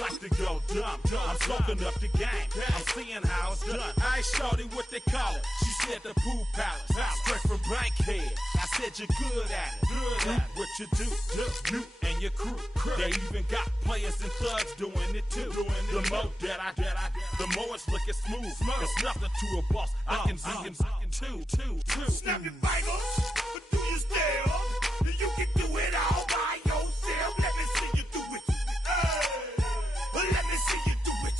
like to go dumb. I'm soaking up the game. I'm seeing how it's done. I shorty what they call it. She said the pool palace. Straight from Bankhead. I said you're good at it. Good at what you do. You and your crew. They even got players and thugs doing it too. The more that I the more it's looking smooth. It's nothing to a boss. I can two. Snap your fingers, but do you still? You can do it all by yourself. Let me see you do it. Let me see you do it.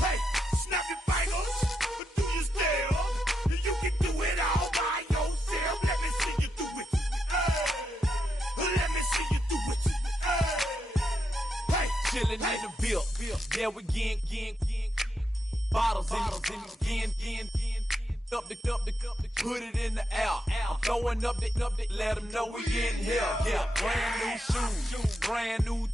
Hey, snap your fingers, but do you still? You can do it all by yourself. Let me see you do it. Let me see you do it. Hey, chillin' in the bill. Yeah, we getting bottles in up the put it in the air. I'm throwing up the let them know we in here. Yeah, brand new shoes, brand new,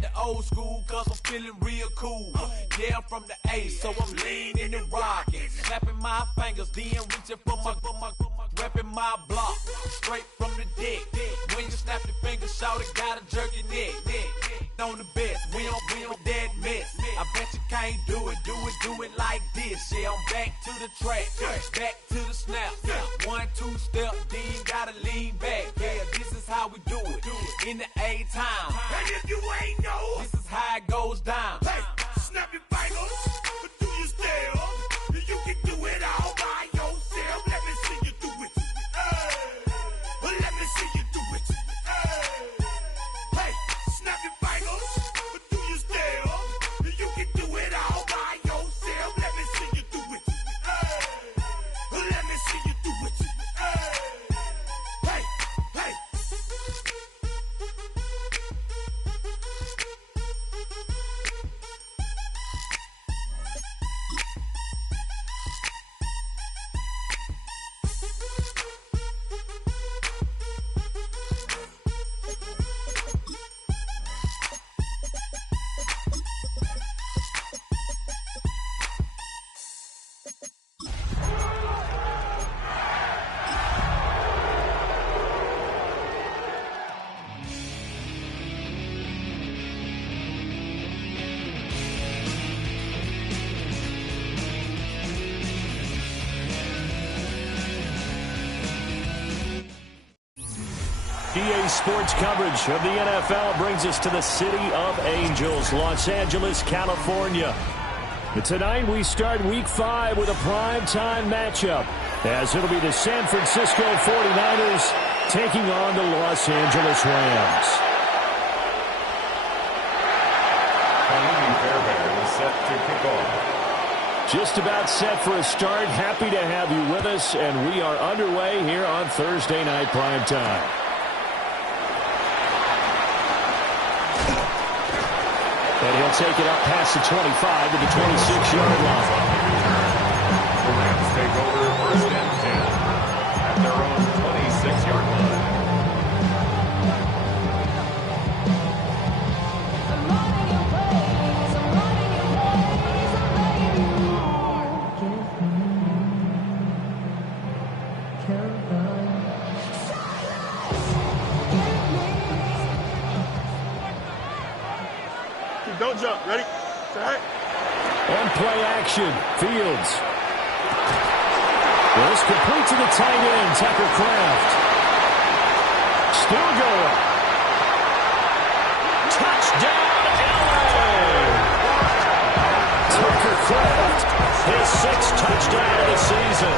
the old school, cause I'm feeling real cool. Yeah, I'm from the A, so I'm leaning and rocking, snapping my fingers, then reaching for my repping my block, straight from the deck. When you snap your fingers, shout it, gotta jerk your neck. On the best, we don't that mess. I bet you can't do it like this. Yeah, I'm back to the track, back to the snap. 1, 2 step, then gotta lean back. Yeah, this is how we do it in the A time. And if you ain't know, this is how it goes down. Hey, snap your fingers, but do you still? You can do it all by yourself. Let me see you do it. Let me see you do it. Hey, snap your fingers, but do you still? You can do it all by yourself. Let me see you do it. Let me see you do it. Hey, hey. EA Sports coverage of the NFL brings us to the City of Angels, Los Angeles, California. And tonight we start Week 5 with a primetime matchup, as it'll be the San Francisco 49ers taking on the Los Angeles Rams. Fairbairn is set to kick off. Just about set for a start. Happy to have you with us, and we are underway here on Thursday Night Primetime. And he'll take it up past the 25 to the 26-yard line. The Rams take over 1st and 10 at their own 26-yard line. Don't jump. Ready? Set. On play action, Fields. This complete to the tight end, Tucker Kraft. Still going. Touchdown, LA! Tucker Kraft, his 6th touchdown of the season.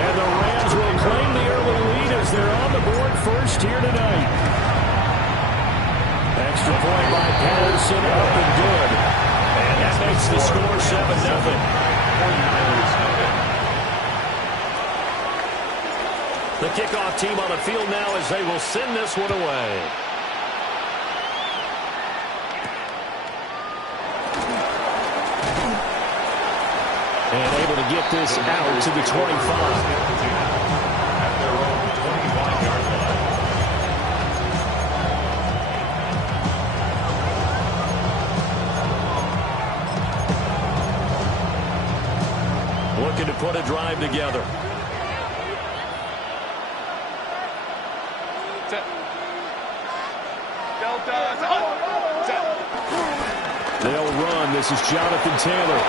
And the Rams will claim the early lead as they're on the board first here tonight. Extra point by Patterson, up and good. And that makes the score 7-0. The kickoff team on the field now as they will send this one away. And able to get this out to the 25. At their own 25-yard line. Looking to put a drive together. Set. Delta. Set. They'll run. This is Jonathan Taylor.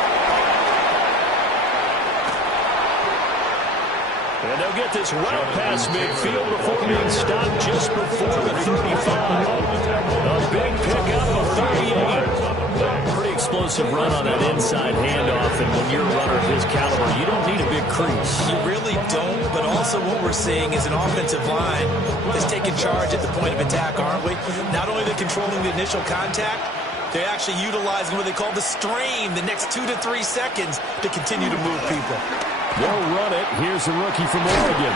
And they'll get this well past midfield before being stopped just before the 35. A big pickup of 38. Pretty explosive run on that inside handoff, and when you're a runner of his caliber, you don't need a big crease. You really don't, but also what we're seeing is an offensive line that's taking charge at the point of attack, aren't we? Not only are they controlling the initial contact, they're actually utilizing what they call the strain, the next 2 to 3 seconds, to continue to move people. They'll run it. Here's the rookie from Oregon.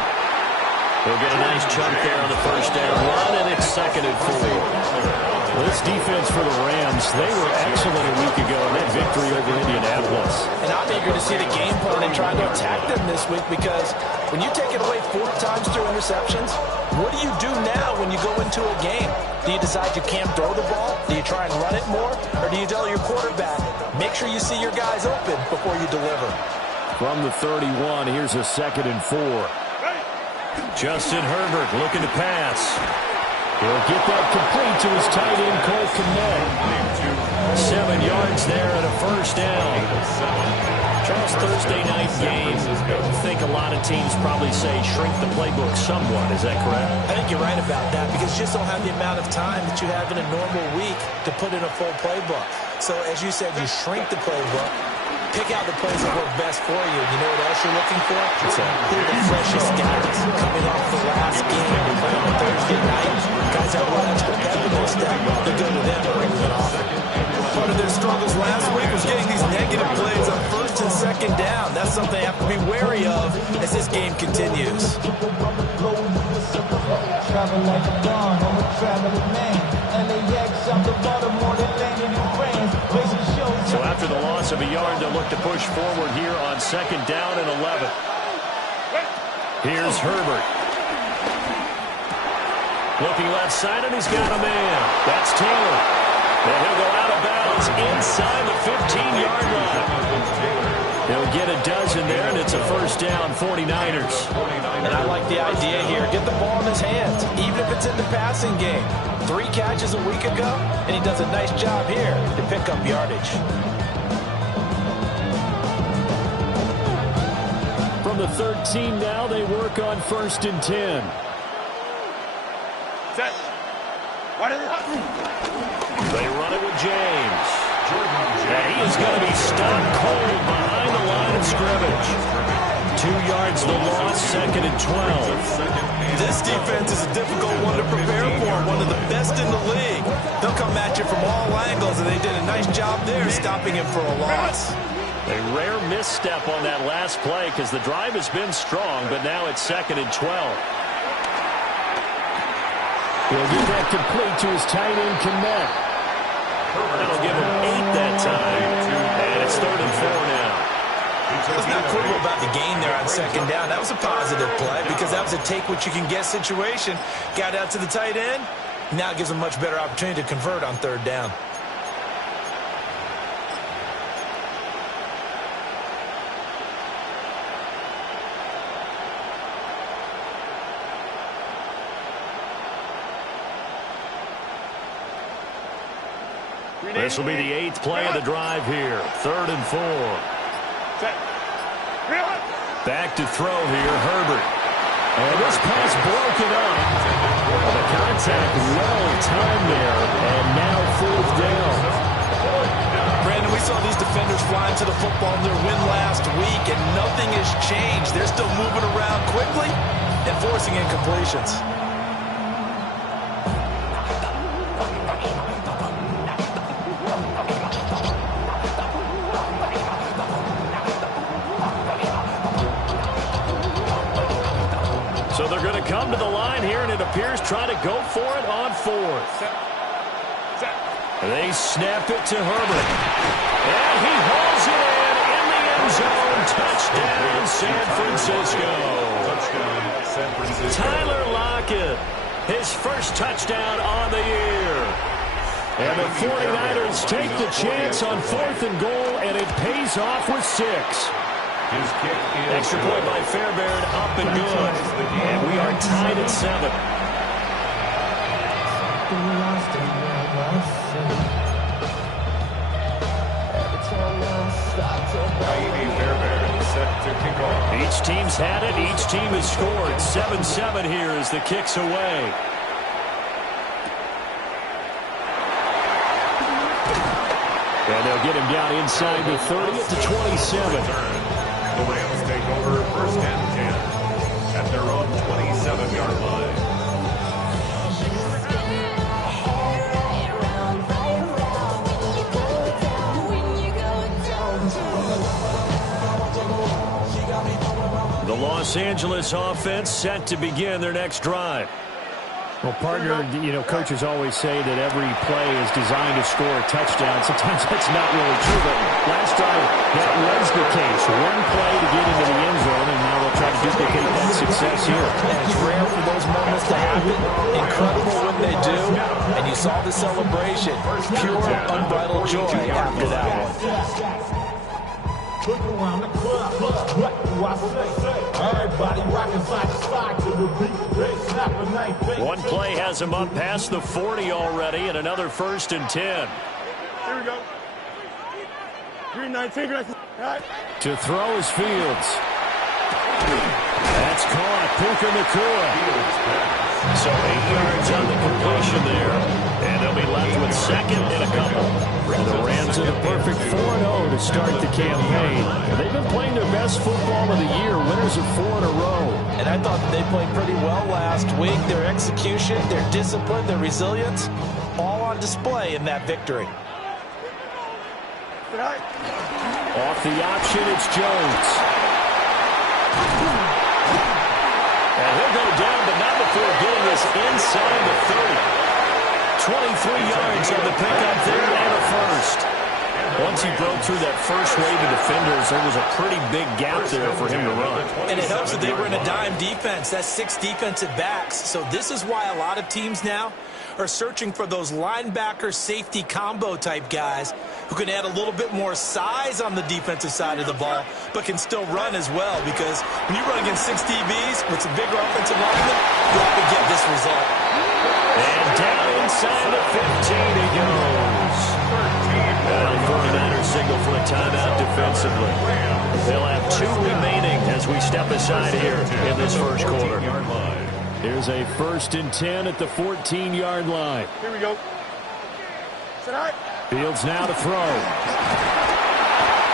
They'll get a nice chunk there on the first down run, and it's 2nd and 4. Well, this defense for the Rams, they were excellent a week ago in that victory over Indianapolis. And I'm eager to see the game plan and try to attack them this week, because when you take it away 4 times through interceptions, what do you do now when you go into a game? Do you decide you can't throw the ball? Do you try and run it more? Or do you tell your quarterback, make sure you see your guys open before you deliver? From the 31, here's a 2nd and 4. Justin Herbert looking to pass. He'll get that complete to his tight end, Cole Kmet. 7 yards there and a first down. Charles, Thursday night game, I think a lot of teams probably say shrink the playbook somewhat. Is that correct? I think you're right about that, because you just don't have the amount of time that you have in a normal week to put in a full playbook. So as you said, you shrink the playbook. Pick out the plays that work best for you. You know what else you're looking for? Who are the freshest guys coming off the last game to play on Thursday night? Guys that have a little extra pep in their step. They'll go to them and bring them off. Part of their struggles last week was getting these negative plays on 1st and 2nd down. That's something they have to be wary of as this game continues. Travel like a dawn, I'm a traveling man. LAX, I'm the Baltimore that landed in France. So after the loss of a yard, they'll look to push forward here on 2nd down and 11. Here's Herbert. Looking left side, and he's got a man. That's Taylor. And he'll go out of bounds inside the 15-yard line. They'll get a dozen there, and it's a first down, 49ers. And I like the idea here. Get the ball in his hands, even if it's in the passing game. 3 catches a week ago, and he does a nice job here to pick up yardage. From the 13 now, they work on 1st and 10. Set. What is it? They run it with James. And he is going to be stopped cold behind the line of scrimmage. 2 yards the loss, 2nd and 12. This defense is a difficult one to prepare for, one of the best in the league. They'll come at you from all angles, and they did a nice job there stopping him for a loss. A rare misstep on that last play because the drive has been strong, but now it's 2nd and 12. He'll get that complete to his tight end, Kmet. That'll give him 8 that time, and it's 3rd and 4 now. Let's not quibble about the gain there on 2nd down. That was a positive play because that was a take-what-you-can-get situation. Got out to the tight end. Now it gives him a much better opportunity to convert on 3rd down. This will be the 8th play of the drive here. 3rd and 4. Back to throw here, Herbert. And this pass broken up. The contact well timed there, and now 4th down. Brandon, we saw these defenders flying to the football in their win last week, and nothing has changed. They're still moving around quickly and forcing incompletions. So they're going to come to the line here, and it appears try to go for it on 4th. They snap it to Herbert. And he hauls it in the end zone. Touchdown, San Francisco. Tyler Lockett, his first touchdown on the year. And the 49ers take the chance on 4th and goal, and it pays off with 6. Extra point by Fairbairn, up and good. And we are tied at 7. Each team's had it. Each team has scored. 7-7 here as the kick's away. And they'll get him down inside the 30 to 27. The Rams take over first and 10 at their own 27-yard line. The Los Angeles offense set to begin their next drive. Well, partner, coaches always say that every play is designed to score a touchdown. Sometimes that's not really true, but last drive, that was the case. One play to get into the end zone, and now they'll try to duplicate that success here. And it's rare for those moments to happen. Incredible when they do. And you saw the celebration. Pure, unbridled joy after that one. Look around the club, what do I say? Everybody rocking side to side to the beat. They snap a knife. One play has him up past the 40 already, and another 1st and 10. Here we go. 3-19. Right. To throw is Fields. That's caught. Puka Nacua. So 8 yards on the completion there. And they'll be left with second and a couple. The Rams in a perfect 4-0 to start the campaign. They've been playing their best football of the year, winners of 4 in a row. And I thought they played pretty well last week. Their execution, their discipline, their resilience, all on display in that victory. Off the option, it's Jones. And he'll go down, but not before getting us inside the 30. 23 yards on the pickup there and a first. Once he broke through that first wave of defenders, there was a pretty big gap there for him to run. And it helps that they were in a dime defense. That's 6 defensive backs. So this is why a lot of teams now are searching for those linebacker safety combo type guys who can add a little bit more size on the defensive side of the ball, but can still run as well, because when you run against 6 DBs with some bigger offensive linemen, you often get this result. And down inside the 15 he goes. Well, 49ers signal for a timeout defensively. They'll have 2 remaining as we step aside here in this first quarter. Here's a 1st and 10 at the 14-yard line. Here we go. Fields now to throw.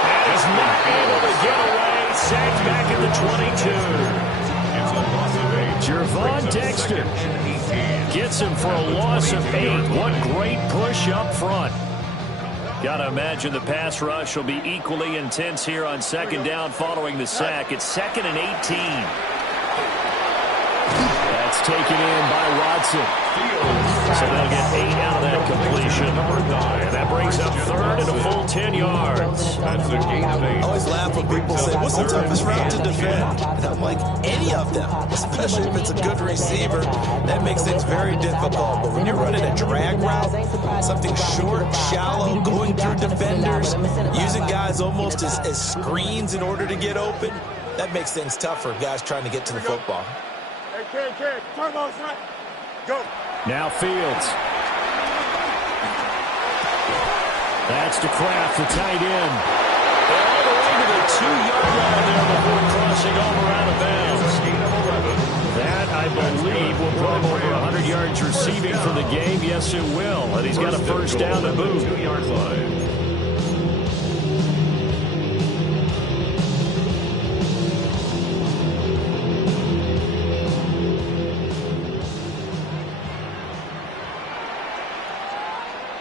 And he's not able to get away. Sacked back at the 22. Gervon Dexter gets him for a loss of 8. What great push up front. Got to imagine the pass rush will be equally intense here on 2nd down following the sack. It's 2nd and 18. That's taken in by Watson. So they'll get 8 out of that completion. And that brings up 3rd and a full 10 yards. That's a gain of 8. I always laugh when people say, what's the toughest route to defend? And I'm like, any of them, especially if it's a good receiver, that makes things very difficult. But when you're running a drag route, something short, shallow, going through defenders, using guys almost as screens in order to get open, that makes things tougher, guys trying to get to the football. Hey, turbo, son. Go. Now Fields. That's to Kraft, the tight end. All the way to the 2-yard line there before crossing over out of bounds. That, I believe, will put him over 100 yards receiving for the game. Yes, it will. And he's got a 1st down to boot. 2-yard line.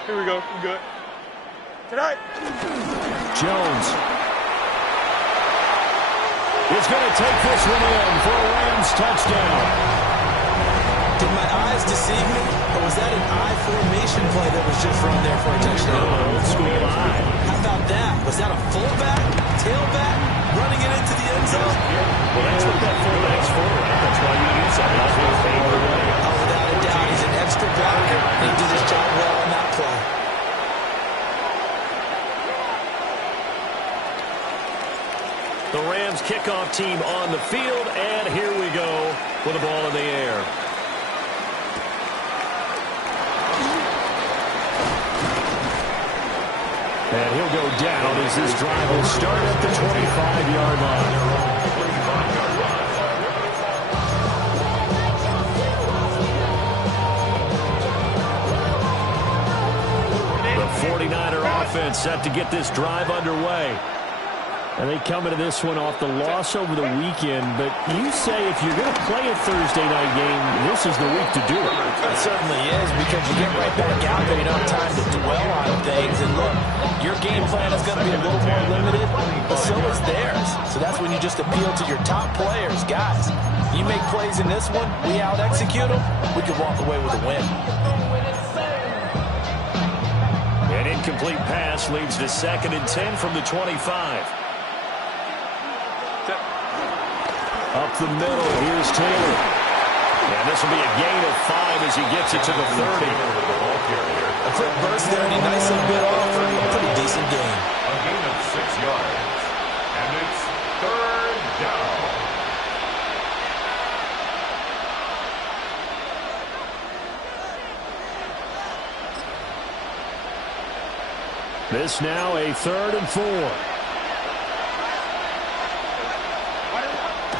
Here we go. I'm good. Tonight. Jones is going to take this one in for a Rams touchdown. Did my eyes deceive me, or was that an I formation play that was just run there for a touchdown? Old school eye. How about that? Was that a fullback, tailback, running it into the end zone? Well, that's what that fullback's for, right? That's why you use that. That's what favorite way. Oh, without a doubt, he's an extra blocker. He did his job well on that play. The Rams kickoff team on the field, and here we go with the ball in the air. And he'll go down as this drive will start at the 25-yard line. offense set to get this drive underway. And they come into this one off the loss over the weekend, but you say if you're going to play a Thursday night game, this is the week to do it. It certainly is, because you get right back out there. You don't have time to dwell on things. And look, your game plan is going to be a little more limited, but so is theirs. So that's when you just appeal to your top players. Guys, you make plays in this one, we out-execute them, we could walk away with a win. An incomplete pass leads to 2nd and 10 from the 25. Up the middle, here's Taylor. And this will be a gain of 5 as he gets it to the 30. A quick burst there, and he nicely bit off for a pretty decent gain. A gain of 6 yards. And it's 3rd down. This now a 3rd and 4.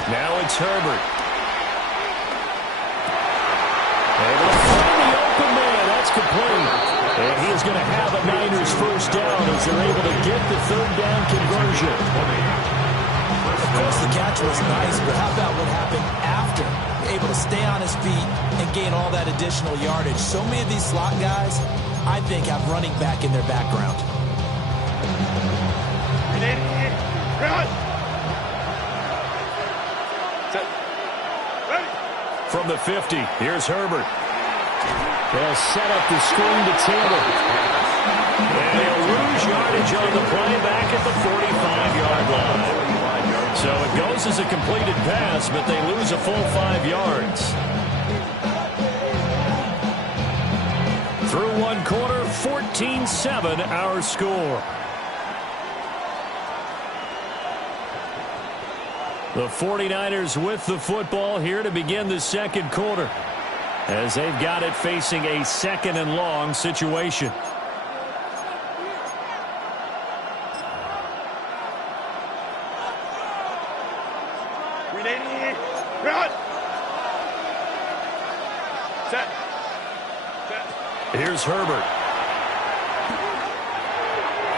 Now it's Herbert. Able to find the open man. That's complete. And he is going to have a Niners first down as they're able to get the 3rd down conversion. Of course, the catch was nice, but how about what happened after? Able to stay on his feet and gain all that additional yardage. So many of these slot guys, I think, have running back in their background. From the 50, here's Herbert. They'll set up the screen to Taylor. And they'll lose yardage on the play back at the 45-yard line. So it goes as a completed pass, but they lose a full 5 yards. Through 1 quarter, 14-7 our score. The 49ers with the football here to begin the 2nd quarter, as they've got it facing a 2nd and long situation. Here's Herbert.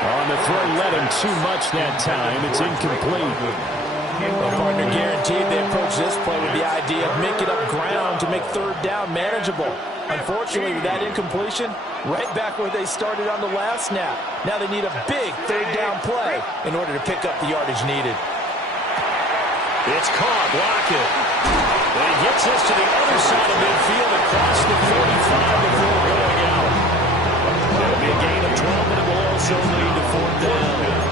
On the throw, led him too much that time. It's incomplete. Well, partner, guaranteed they approach this play with the idea of making up ground to make 3rd down manageable. Unfortunately, with that incompletion, right back where they started on the last snap. Now they need a big 3rd down play in order to pick up the yardage needed. It's caught. Lockett. And he gets this to the other side of midfield across the 45 before going out. That'll be a gain of 12, but it will also lead to 4th down.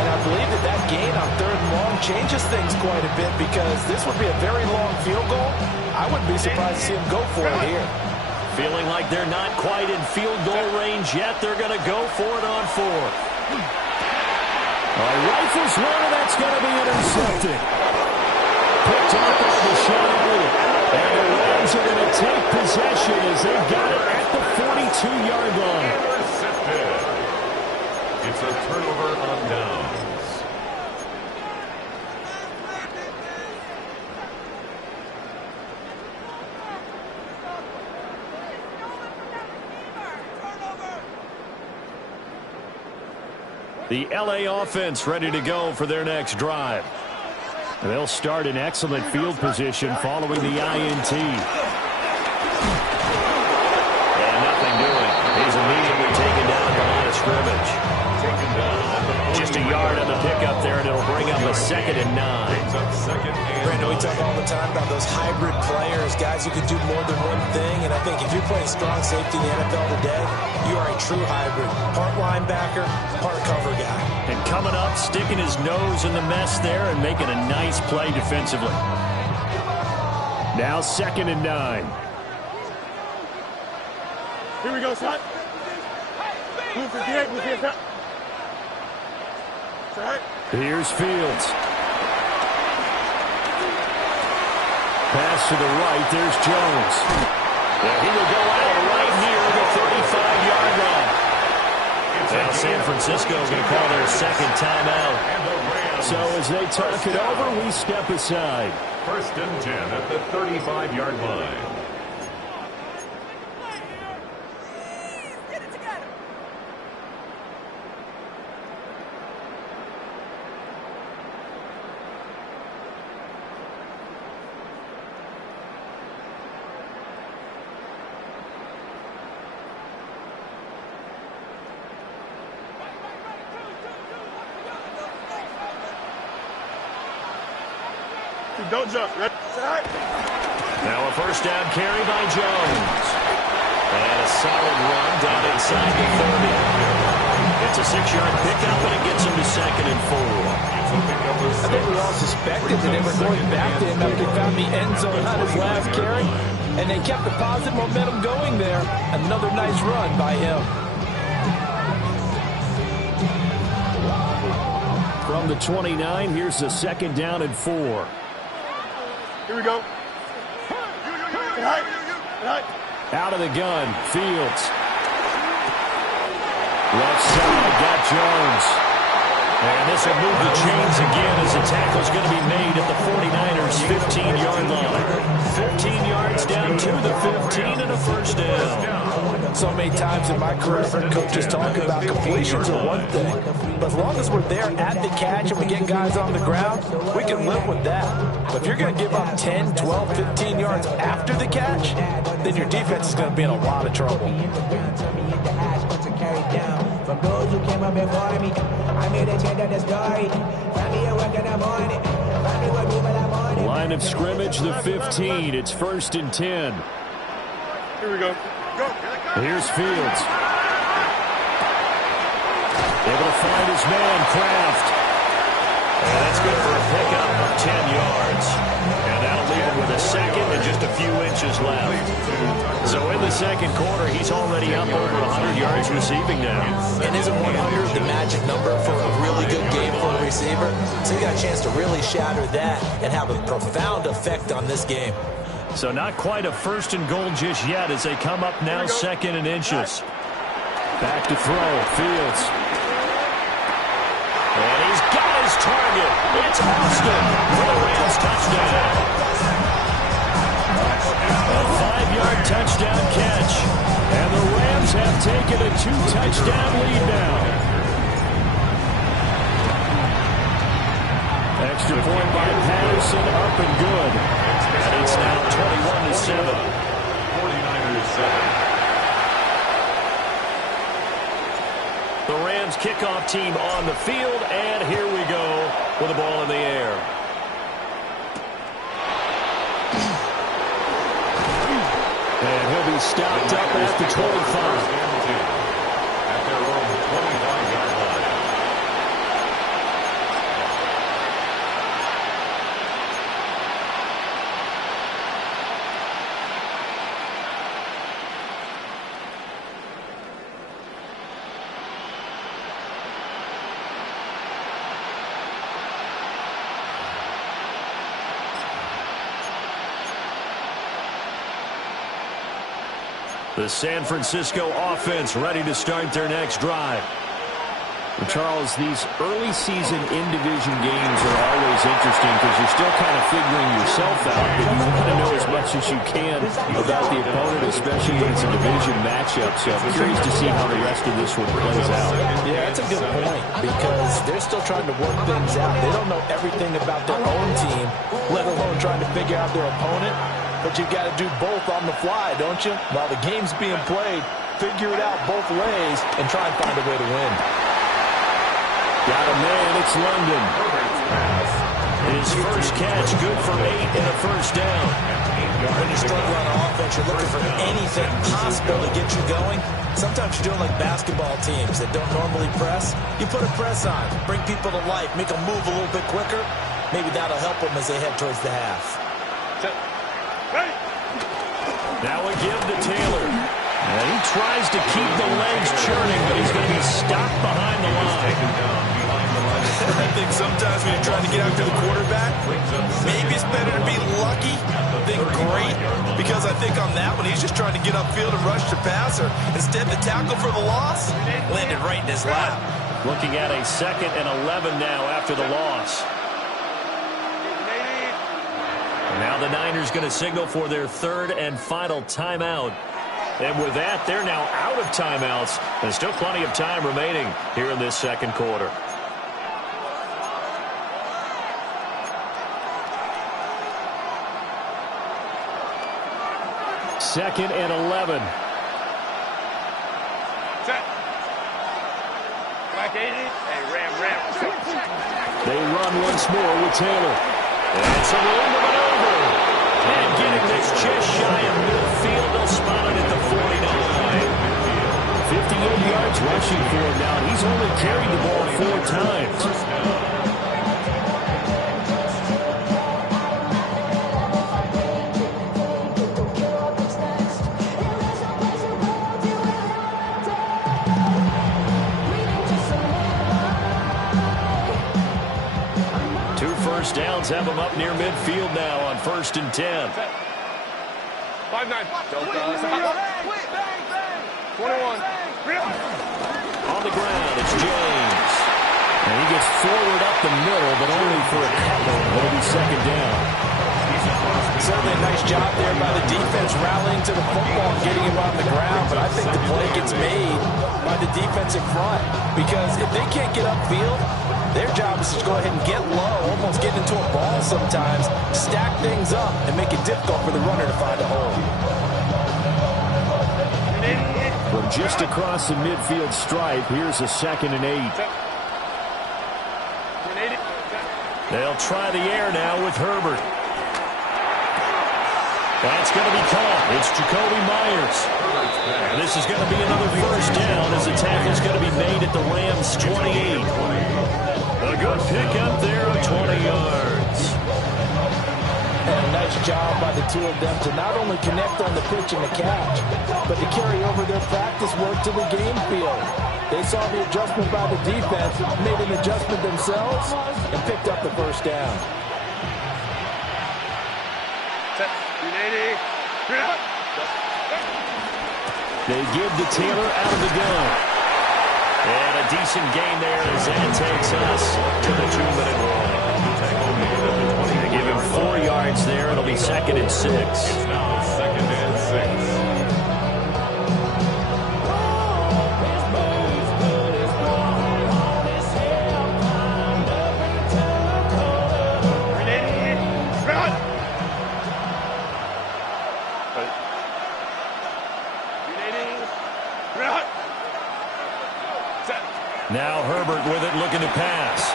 And I believe that gain on 3rd and long changes things quite a bit, because this would be a very long field goal. I wouldn't be surprised to see him go for it here. Feeling like they're not quite in field goal range yet. They're going to go for it on 4th. Rifles one, and that's going to be intercepted. Picked up by Deshaun Elliott. And the Rams are going to take possession as they've got it at the 42-yard line. Intercepted. It's a turnover on downs. The LA offense ready to go for their next drive. They'll start in excellent field position following the INT. And nothing doing. He's immediately taken down behind a scrimmage. Just a yard on the pickup there, and it'll bring up a 2nd and 9. Brandon, we talk all the time about those hybrid players, guys who can do more than one thing. And I think if you're playing strong safety in the NFL today, you are a true hybrid. Part linebacker, part cover guy. And coming up, sticking his nose in the mess there and making a nice play defensively. Now 2nd and 9. Here we go, son. Move for Diego. Move here. Here's Fields. Pass to the right. There's Jones. And he will go out right near the 35-yard line. Now San Francisco is going to call their 2nd timeout. So as they talk it over, we step aside. 1st and 10 at the 35-yard line. Don't jump. Right? Now a first down carry by Jones. And a solid run down inside the 30. It's a 6-yard pickup, and it gets him to 2nd and 4. I think we all suspected that they were going back to him after they found the end zone on his last carry, and they kept the positive momentum going there. Another nice run by him. From the 29, here's the 2nd down and 4. Here we go. Out of the gun, Fields. Left side, got Jones. And this will move the chains again as the tackle's going to be made at the 49ers' 15-yard line. 15 yards down to the 15 and a first down. So many times in my career, I've heard coaches talk about completions are one thing. But as long as we're there at the catch and we get guys on the ground, we can live with that. But if you're going to give up 10, 12, 15 yards after the catch, then your defense is going to be in a lot of trouble. From those who came up before me, I made a change of the story. Find me a work in the morning. Find me what people that morning. Line of scrimmage, the 15. It's 1st and 10. Here we go. Go. Here's Fields. Able to find his man, Kraft. And that's good for a pickup of 10 yards. And that'll leave him with a 2nd and just a few inches left. So in the 2nd quarter, he's already up over 100 yards receiving now. And isn't 100 the magic number for a really good game for a receiver? So you got a chance to really shatter that and have a profound effect on this game. So not quite a 1st and goal just yet as they come up now 2nd and inches. Back to throw, Fields. And he's got his target. It's Austin for the Rams touchdown. A 5-yard touchdown catch. And the Rams have taken a 2-touchdown lead now. Extra point by Patterson, up and good. And it's now 21-7. 49ers 7. The Rams kickoff team on the field, and here we go with the ball in the air. And he'll be stopped up at the 25. At their own 25-yard line. The San Francisco offense ready to start their next drive. Well, Charles, these early season in-division games are always interesting because you're still kind of figuring yourself out, but you want to know as much as you can about the opponent, especially when it's a division matchup. So I'm curious to see how the rest of this one plays out. Yeah, that's a good point because they're still trying to work things out. They don't know everything about their own team, let alone trying to figure out their opponent. But you've got to do both on the fly, don't you? While the game's being played, figure it out both ways and try and find a way to win. Got a man, it's London. His first catch, good for 8 and a first down. When you struggle on offense, you're looking for anything possible to get you going. Sometimes you're doing like basketball teams that don't normally press. You put a press on, bring people to life, make them move a little bit quicker. Maybe that'll help them as they head towards the half. Now a give to Taylor. And he tries to keep the legs churning, but he's going to be stopped behind the line. I think sometimes when you're trying to get after the quarterback, maybe it's better to be lucky than great. Because I think on that one, he's just trying to get upfield and rush the passer. Instead, the tackle for the loss landed right in his lap. Looking at a 2nd and 11 now after the loss. Now the Niners going to signal for their 3rd and final timeout. And with that, they're now out of timeouts. There's still plenty of time remaining here in this 2nd quarter. Second and 11. Set. Back 80. Hey, Ram. They run once more with Taylor. And some room to maneuver. And getting this just shy of midfield. They'll spot it at the 49. 58 yards rushing for him now. He's only carried the ball 4 times. First downs have him up near midfield now on 1st and 10. 5-9. 21. On the ground, it's James. And he gets forward up the middle, but only for a couple. It'll be 2nd down. Certainly a nice job there by the defense rallying to the football and getting him on the ground, but I think the play gets made by the defensive front because if they can't get upfield, their job is to go ahead and get low, almost get into a ball sometimes, stack things up, and make it difficult for the runner to find a hole. From just across the midfield stripe, here's a 2nd and 8. They'll try the air now with Herbert. That's going to be caught. It's Jacoby Myers. And this is going to be another 1st down as the tackle's going to be made at the Rams' 28. A good pick up there of 20 yards. And a nice job by the two of them to not only connect on the pitch and the catch, but to carry over their practice work to the game field. They saw the adjustment by the defense, made an adjustment themselves, and picked up the 1st down. They give to Taylor out of the gun. And a decent gain there as that takes us to the 2-minute warning. They give him 4 yards there. It'll be 2nd and 6. It's now 2nd and 6. Now Herbert with it, looking to pass.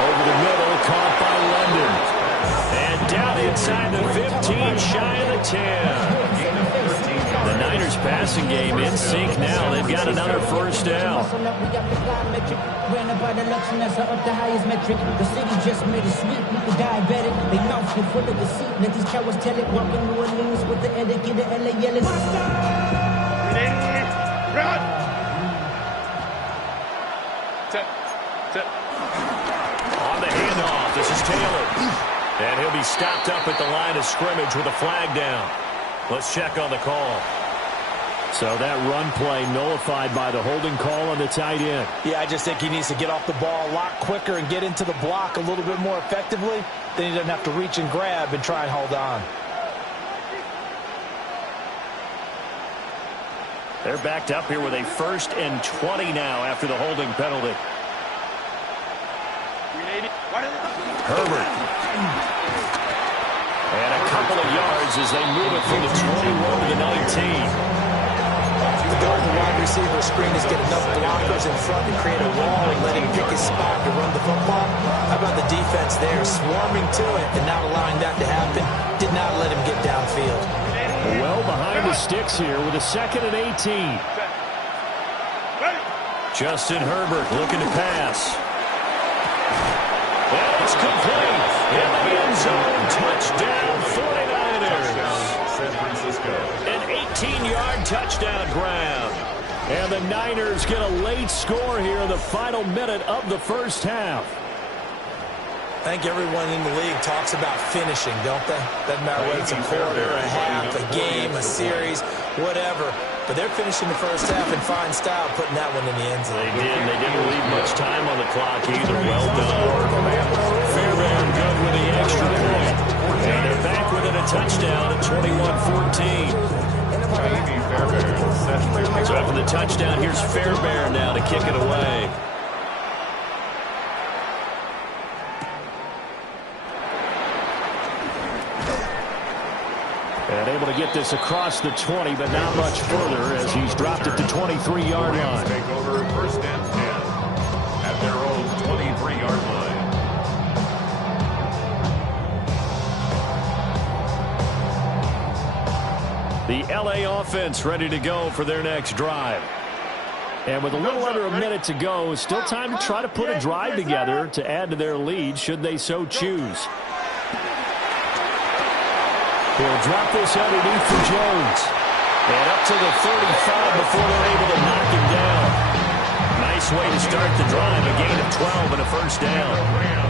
Over the middle, caught by London. And down inside the 15, shy of the 10. The Niners passing game in sync now. They've got another 1st down. The city just made a sweep with the diabetic. They mouth full of deceit. Let these cowards tell it. Walking New Orleans with the etiquette, the LA yelling. On the handoff, this is Taylor. And he'll be stopped up at the line of scrimmage with a flag down. Let's check on the call. So that run play nullified by the holding call on the tight end. Yeah, I just think he needs to get off the ball a lot quicker and get into the block a little bit more effectively. Then he doesn't have to reach and grab and try and hold on. They're backed up here with a 1st and 20 now after the holding penalty. Herbert. And a couple of yards as they move it from the 21 to the 19. The guard and wide receiver screen is get enough blockers in front to create a wall and let him pick his spot to run the football. How about the defense there swarming to it and not allowing that to happen? Did not let him get downfield. Well behind the sticks here with a 2nd and 18. Justin Herbert looking to pass. And it's complete. In the end zone, touchdown 49ers. San Francisco. An 18-yard touchdown grab. And the Niners get a late score here in the final minute of the 1st half. I think everyone in the league talks about finishing, don't they? Doesn't matter whether it's a quarter, a half, a game, a series, whatever. But they're finishing the 1st half in fine style, putting that one in the end zone. They did. They didn't leave much time on the clock either. Well done. Fairbairn good with the extra point. And they're back within a touchdown at 21-14. So after the touchdown, here's Fairbairn now to kick it away. And able to get this across the 20, but not much further as he's dropped it to 23-yard line. Take over 1st and 10 at their own 23-yard line. The LA offense ready to go for their next drive. And with a little under a minute to go, still time to try to put a drive together to add to their lead should they so choose. He'll drop this underneath for Jones. And up to the 35 before they're able to knock him down. Nice way to start the drive, a gain of 12 and a first down.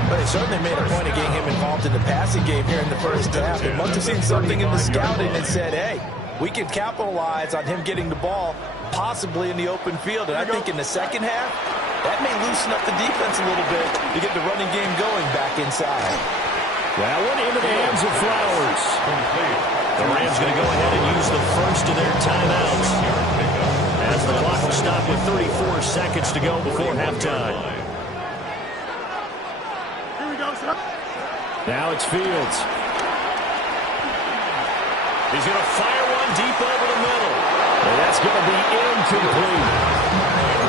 But they certainly made a point of getting him involved in the passing game here in the first half. They must have seen something in the scouting and said, hey, we can capitalize on him getting the ball possibly in the open field. And I think in the second half, that may loosen up the defense a little bit to get the running game going back inside. That one into the hands of Flowers. The Rams going to go ahead and use the first of their timeouts as the clock will stop with 34 seconds to go before halftime. Now it's Fields. He's going to fire one deep over the middle. And that's going to be incomplete.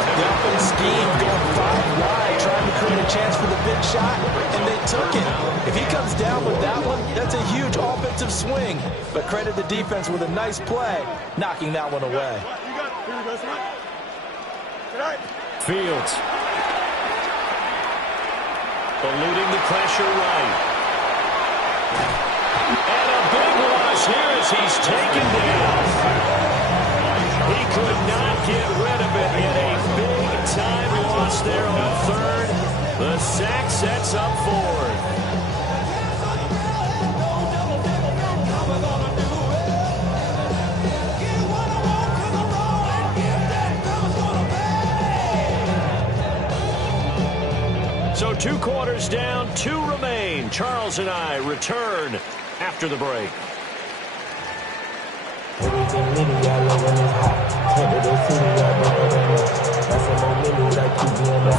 The open scheme going 5 wide, trying to create a chance for the big shot, and they took it. If he comes down with that one, that's a huge offensive swing. But credit the defense with a nice play, knocking that one away. Fields. Eluding the pressure right. And a big loss here as he's taken down. He could not get rid of it in a big-time loss there on third. The sack sets up fourth. So 2 quarters down, 2 remain. Charles and I return after the break. The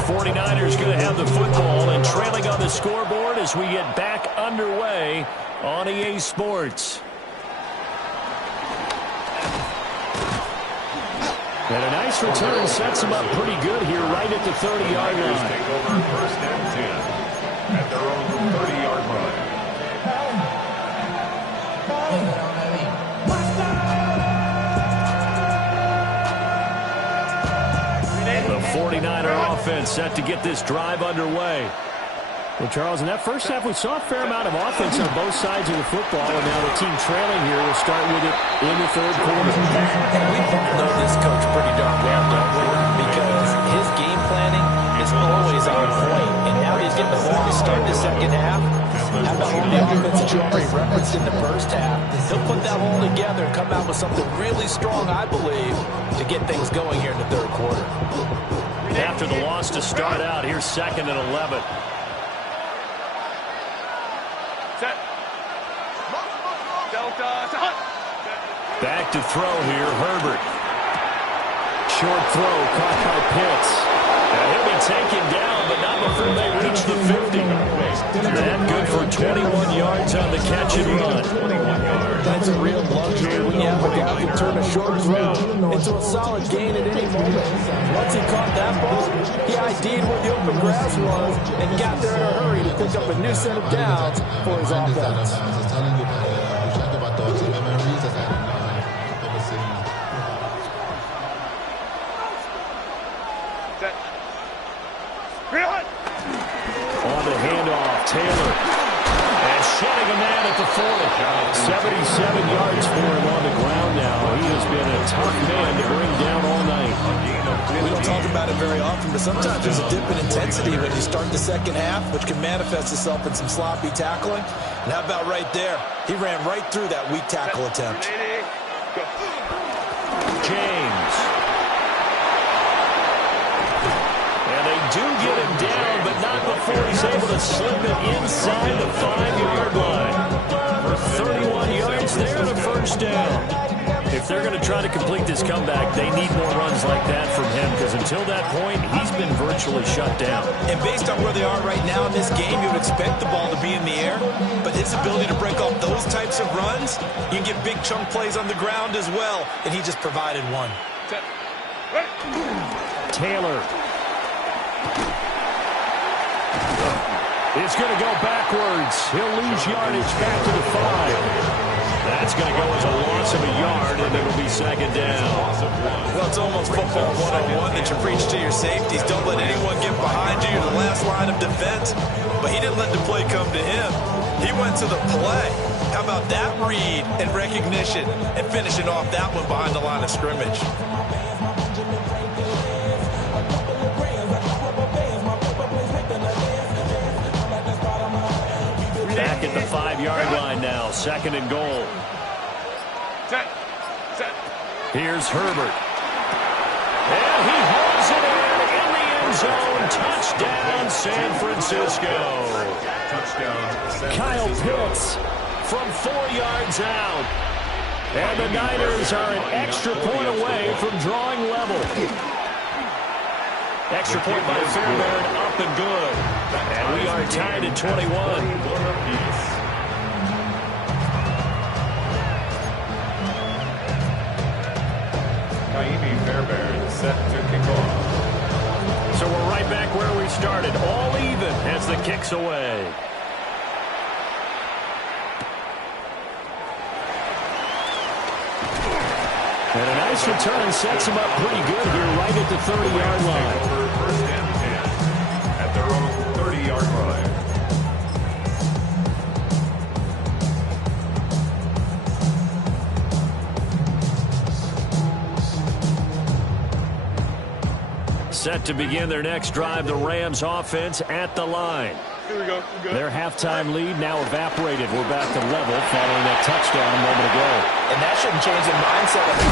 49ers going to have the football and trailing on the scoreboard as we get back underway on EA Sports. And a nice return sets him up pretty good here right at the 30-yard line. Take over first and 10 at their own 30-yard line. The 49er offense set to get this drive underway. Well, Charles, in that first half, we saw a fair amount of offense on both sides of the football, and now the team trailing here will start with it in the third quarter. And we both know this coach pretty darn well, don't we? Because his game planning is always on point, and now he's getting the ball to start the second half. How about all the offense that you already referenced in the first half? He'll put that all together and come out with something really strong, I believe, to get things going here in the third quarter. After the loss to start out, here's 2nd and 11. Back to throw here, Herbert. Short throw caught by Pitts. Now he'll be taken down, but not before they reach the 50. That good for 21 yards on the catch and run. That's a real luxury when you have a guy who can turn a short throw into a solid gain at any moment. Once he caught that ball, he ID'd where the open grass was and got there in a hurry to pick up a new set of downs for his offense. On the handoff, Taylor. And shedding a man at the 40. 77 yards for him on the ground now. He has been a tough man to bring down all night. We don't talk about it very often, but sometimes there's a dip in intensity when you start the second half, which can manifest itself in some sloppy tackling. And how about right there? He ran right through that weak tackle attempt. James. And they do get him down, but not before he's able to slip it inside the 5-yard line. For 31 yards there and a first down. If they're going to try to complete this comeback, they need more runs like that from him, because until that point, he's been virtually shut down. And based on where they are right now in this game, you would expect the ball to be in the air, but his ability to break off those types of runs, you can get big chunk plays on the ground as well, and he just provided one. Taylor. It's going to go backwards. He'll lose yardage back to the 5. That's going to go as a loss of a yard, and it'll be second down. Well, it's almost football 101 that you preach to your safeties. Don't let anyone get behind you, the last line of defense. But he didn't let the play come to him. He went to the play. How about that read and recognition and finishing off that one behind the line of scrimmage? Back at the 5-yard line now, second and goal. Set. Here's Herbert. And he holds it in the end zone. Touchdown, San Francisco. Touchdown. Kyle Pitts from 4 yards out. And the Niners are an extra point away from drawing level. Extra point by Fairbairn, up and good. And we are tied at 21. Naimi Fairbairn set to kick off. So we're right back where we started, all even as the kick's away. And a nice return sets them up pretty good here right at the 30-yard line. First and 10 at their own 30-yard line. Set to begin their next drive, the Rams offense at the line. Here we go. Their halftime lead now evaporated. We're back to level following that touchdown a moment ago. And that shouldn't change the mindset of it.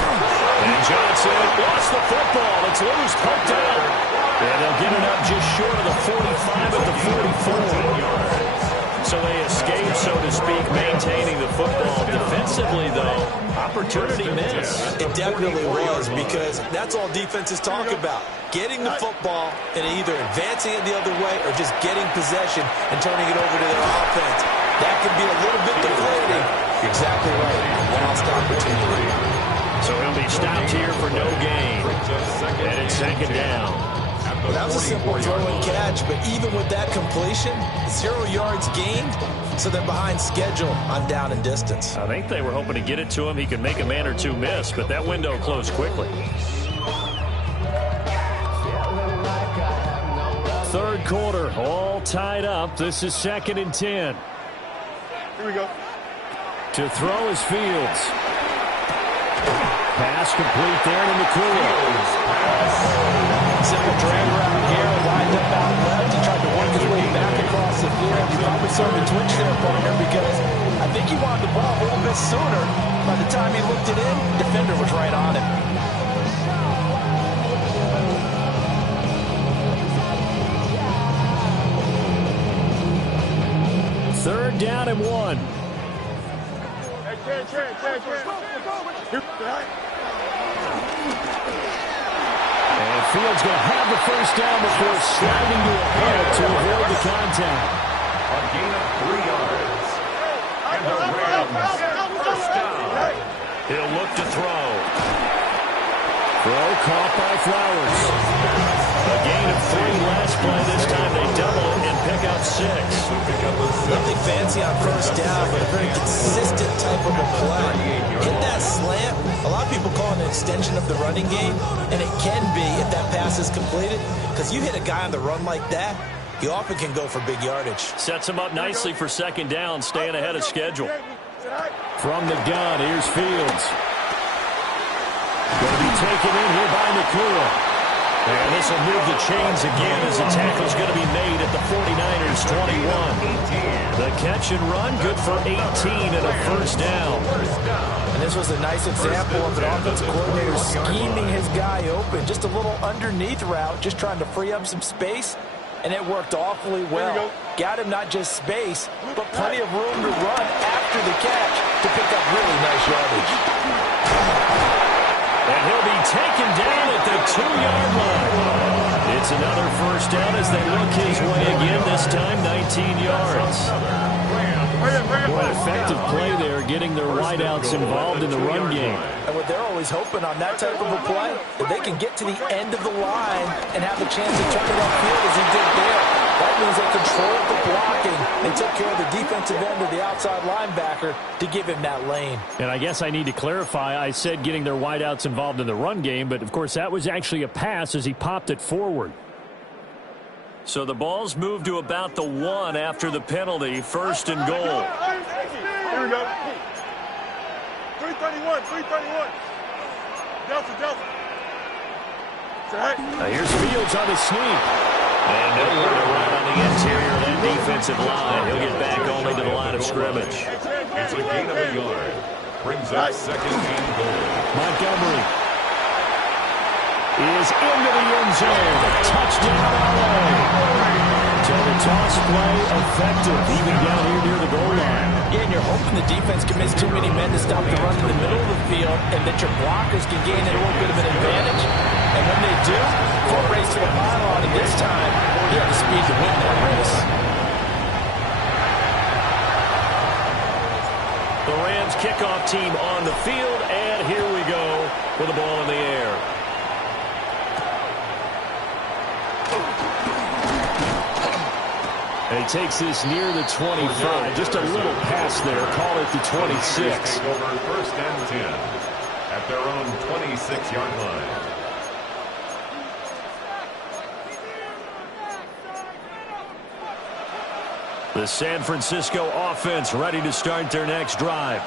And Johnson lost the football. It's loose, poked out. And they'll get it up just short of the 45 at the 44. So they escape, so to speak, maintaining the football. Defensively, though, opportunity missed. It definitely was, because that's all defenses talk about. Getting the football and either advancing it the other way or just getting possession and turning it over to their offense. That can be a little bit deflating. You're exactly right. Lost opportunity. So he'll be stopped here for no gain. And it's second down. That was a simple throw and catch, but even with that completion, 0 yards gained, so they're behind schedule on down and distance. I think they were hoping to get it to him. He could make a man or two miss, but that window closed quickly. Third quarter, all tied up. This is second and 10. Here we go. To throw is Fields. Pass complete there to McCool. Simple drag around here, lined up out left. He tried to work his way back across the field. He probably started to twitch there, partner, because I think he wanted the ball a little bit sooner. By the time he looked it in, defender was right on him. Third down and 1. And Fields going to have the first down before sliding to a punt to avoid the contact. A gain of 3 yards. And the Rams first down. He'll look to throw. Throw caught by Flowers. A gain of 3 last play. This time they double and pick up 6. Nothing fancy on first down, but a very consistent type of a play. Hit that slant. A lot of people call it an extension of the running game, and it can be if that pass is completed, because you hit a guy on the run like that, you often can go for big yardage. Sets him up nicely for second down, staying ahead of schedule. From the gun, here's Fields. Going to be taken in here by McCool. And this will move the chains again as the tackle's going to be made at the 49ers 21. The catch and run, good for 18 and a first down. And this was a nice example of an offensive coordinator scheming his guy open. Just a little underneath route, just trying to free up some space. And it worked awfully well. Got him not just space, but plenty of room to run after the catch to pick up really nice yardage. And he'll be taken down at the 2-yard line. It's another first down as they look his way again, this time 19 yards. Boy, effective play there, getting their wideouts involved in the run game. And what they're always hoping on that type of a play, if they can get to the end of the line and have a chance to turn it upfield as he did there. That means they controlled the blocking and took care of the defensive end of the outside linebacker to give him that lane. And I guess I need to clarify, I said getting their wideouts involved in the run game, but of course that was actually a pass as he popped it forward. So the ball's moved to about the 1 after the penalty, 1st and goal. Here we go. 331, 331. Delta. Now here's Fields on the sneak. And nowhere to run on the interior of that defensive line. He'll get back only to the line of scrimmage. It's a gain of a yard. Brings up 2nd and goal. Montgomery is into the end zone. Touchdown, LA. So the toss play effective, even down here near the goal line. Yeah, and you're hoping the defense commits too many men to stop the run in the middle of the field and that your blockers can gain a little bit of an advantage. And when they do, full race to the pylon, and this time, he had the speed to win that race. The Rams kickoff team on the field, and here we go with the ball in the air. And he takes this near the 25. Just a little pass there. Call it the 26. Take over 1st and 10 at their own 26-yard line. The San Francisco offense ready to start their next drive.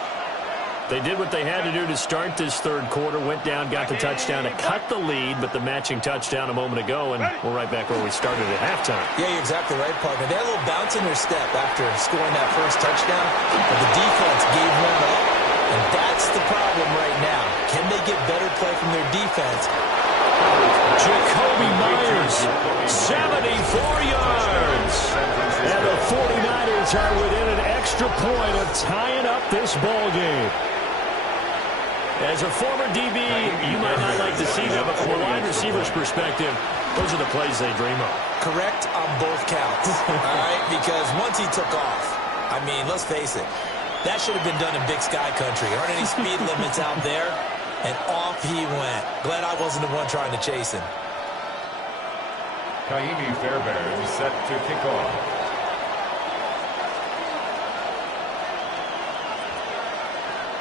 They did what they had to do to start this 3rd quarter. Went down, got the touchdown to cut the lead, but the matching touchdown a moment ago, and we're right back where we started at halftime. Yeah, you're exactly right, partner. They had a little bounce in their step after scoring that first touchdown, but the defense gave one up, and that's the problem right now. Can they get better play from their defense? Jacoby Myers, 74 yards. And the 49ers are within an extra point of tying up this ball game. As a former DB, you might not like to see that, but from a wide receiver's perspective, those are the plays they dream of. Correct on both counts, all right? Because once he took off, I mean, let's face it, that should have been done in Big Sky Country. There aren't any speed limits out there, and off he went. Glad I wasn't the one trying to chase him. Kaimi Fairbairn is set to kick off.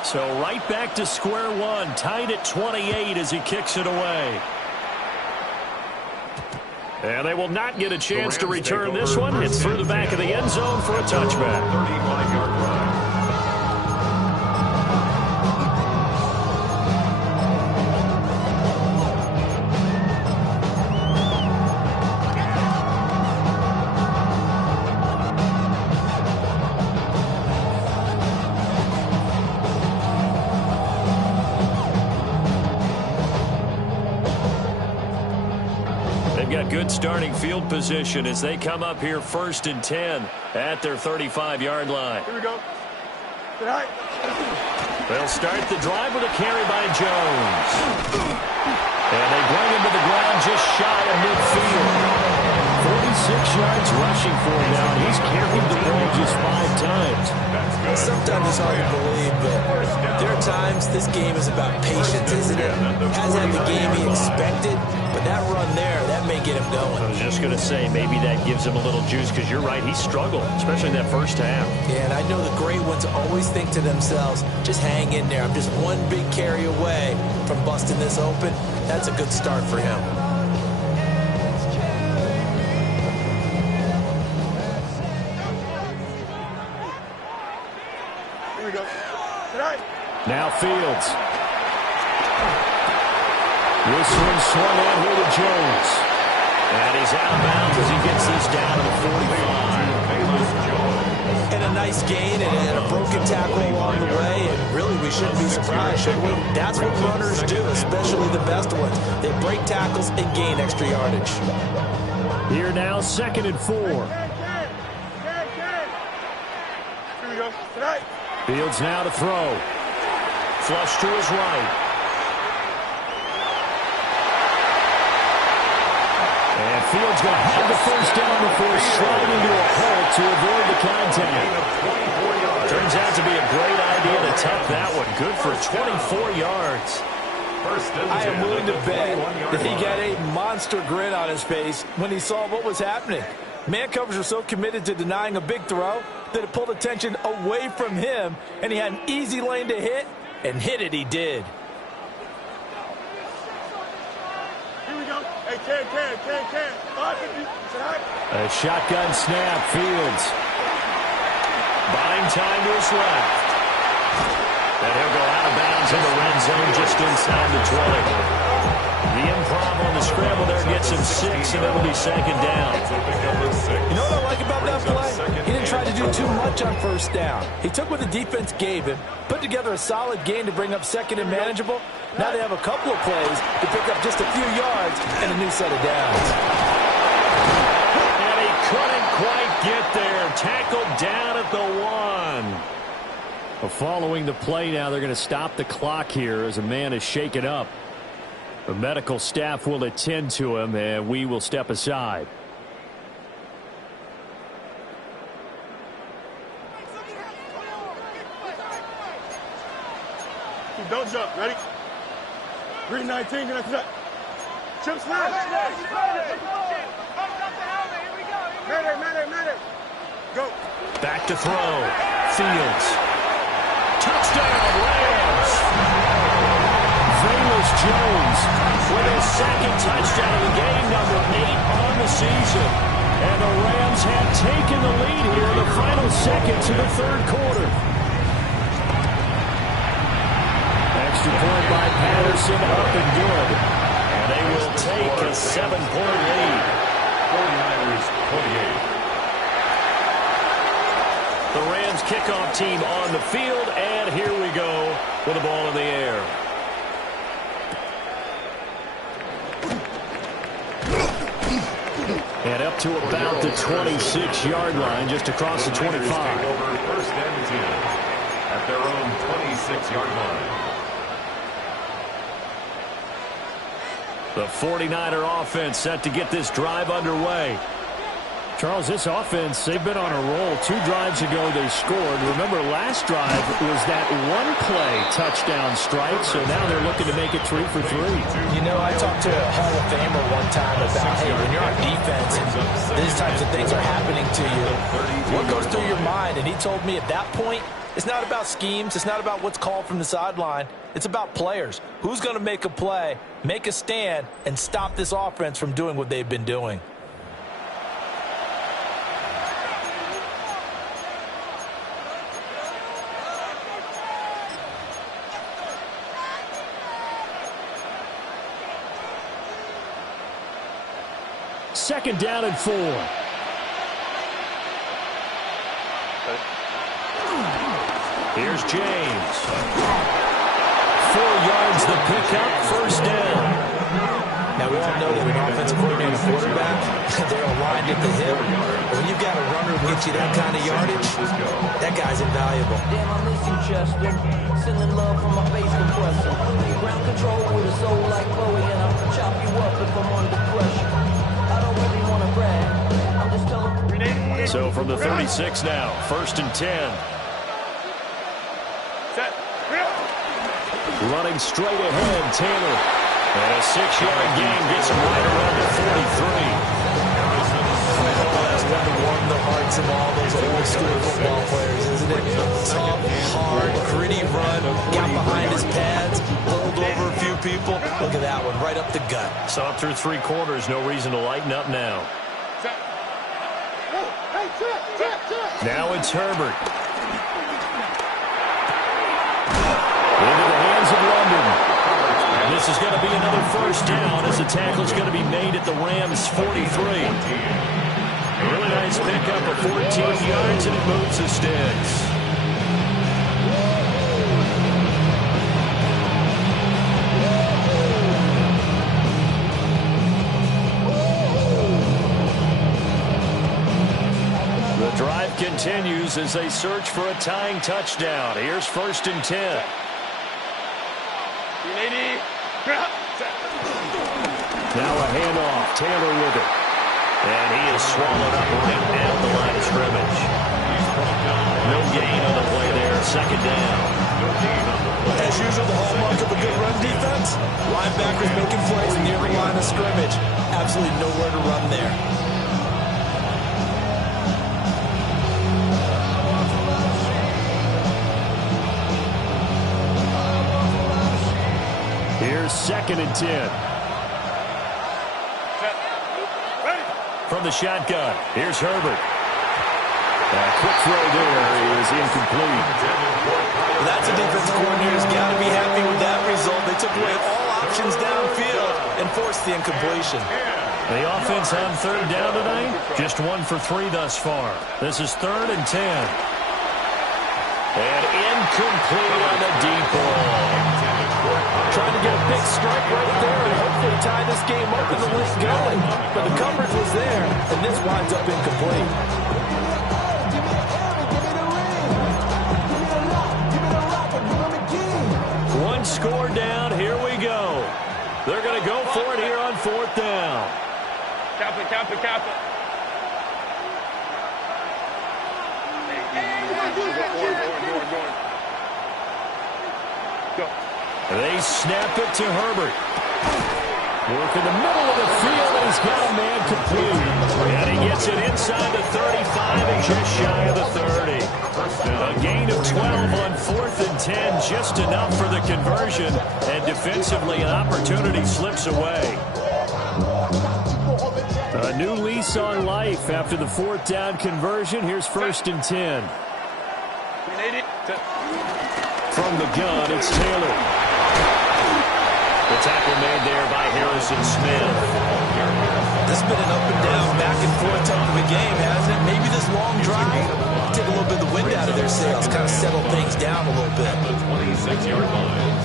So right back to square one, tied at 28 as he kicks it away. And they will not get a chance to return this one. It's through the back of the end zone for a touchback. 35-yard run. Good starting field position as they come up here 1st and 10 at their 35-yard line. Here we go. They'll start the drive with a carry by Jones. And they bring him to the ground just shy of midfield. 46 yards rushing for him now. He's carried the ball just 5 times. Sometimes it's hard to believe, but there are times this game is about patience, isn't it? Hasn't had the game he expected, but that run there, that may get him going. I was just going to say, maybe that gives him a little juice, because you're right, he struggled, especially in that first half. Yeah, and I know the great ones always think to themselves, just hang in there. I'm just one big carry away from busting this open. That's a good start for him. Here we go. Now Fields. This one swung out here to Jones. And he's out of bounds as he gets this down to the 45. And a nice gain and a broken tackle along the way. And really, we shouldn't be surprised, should we? That's what runners do, especially the best ones. They break tackles and gain extra yardage. Here now, 2nd and 4. Here we go. Fields now to throw. Flush to his right. And Fields going to have the first down before sliding into a hole to avoid the contact. Turns out to be a great idea to tuck that one. Good for 24 yards. I am willing to bet that he got a monster grin on his face when he saw what was happening. Man coverage are so committed to denying a big throw that it pulled attention away from him, and he had an easy lane to hit, and hit it he did. Here we go. Hey, Can. 550. A shotgun snap, Fields. Buying time to his left. And he'll go out of bounds in the red zone just inside the 20. The improv on the scramble there gets him 6, and it'll be second down. You know what I like about that play? He didn't try to do too much on first down. He took what the defense gave him, put together a solid game to bring up second and manageable. Now they have a couple of plays to pick up just a few yards and a new set of downs. And he couldn't quite get there. Tackled down at the 1. Well, following the play now, they're going to stop the clock here as a man is shaken up. The medical staff will attend to him, and we will step aside. Don't jump. Ready? 319. Can I set? Chip snap. Medic. Go. Back to throw. Fields. Touchdown, Rams. Velus Jones with his second touchdown of the game, number 8 on the season. And the Rams have taken the lead here in the final seconds of the third quarter. Extra point by Patterson, up and good. And they will take a 7-point lead. 49ers 28. The Rams kickoff team on the field, and here we go with the ball in the air. And up to about the 26-yard line, just across the 25. Over first and 10 at their own 26-yard line. The 49er offense set to get this drive underway. Charles, this offense, they've been on a roll. 2 drives ago they scored. Remember, last drive was that one-play touchdown strike, so now they're looking to make it 3 for 3. You know, I talked to a Hall of Famer one time about, hey, when you're on defense and these types of things are happening to you, what goes through your mind? And he told me at that point, it's not about schemes. It's not about what's called from the sideline. It's about players. Who's going to make a play, make a stand, and stop this offense from doing what they've been doing? Second down and 4. Here's James. 4 yards the pickup, first down. Now, we all know that an offensive coordinator and quarterback, they're aligned at the hip. When you've got a runner who gets you that kind of yardage, that guy's invaluable. Damn, I miss you, Chester. Sending love from my bass compressor. Ground control with a soul like Chloe, and I'll chop you up if I'm under pressure. I don't really want to brag. I'm just telling. So from the 36 now, first and 10. Set. Running straight ahead, Taylor. And a 6-yard gain gets him right around the 43. That's one to warm the hearts of all those old school football players, isn't it? Tough, hard, gritty run, got behind his pads, pulled over a few people. Look at that one, right up the gut. So up through 3 quarters, no reason to lighten up now. Now it's Herbert. Into the hands of London. And this is going to be another first down as the tackle is going to be made at the Rams' 43. A really nice pickup of 14 yards, and it moves the sticks. The drive continues as they search for a tying touchdown. Here's first and 10. Now a handoff. Taylor with it. And he is swallowed up right at the line of scrimmage. No gain on the play there. Second down. As usual, the hallmark of a good run defense, linebackers making plays near the line of scrimmage. Absolutely nowhere to run there. Here's 2nd and 10. From the shotgun, here's Herbert. A quick throw there is incomplete. Well, that's a defensive coordinator's got to be happy with that result. They took away all options downfield and forced the incompletion. The offense on 3rd down tonight, just 1 for 3 thus far. This is 3rd and 10. And incomplete on the deep ball. Trying to get a big strike right there and hopefully tie this game up in the late going. But the coverage was there, and this winds up incomplete. One score down. Here we go. They're going to go for it here on 4th down. Cap it. Go. They snap it to Herbert. Work in the middle of the field, and he's got a man complete. And he gets it inside the 35 and just shy of the 30. A gain of 12 on 4th and 10, just enough for the conversion. And defensively, an opportunity slips away. A new lease on life after the 4th down conversion. Here's 1st and 10. From the gun, it's Taylor. The tackle made there by Harrison Smith. This has been an up and down, back and forth type of a game, hasn't it? Maybe this long drive take a little bit of the wind out of their sails, kind of settle things down a little bit. 26-yard line.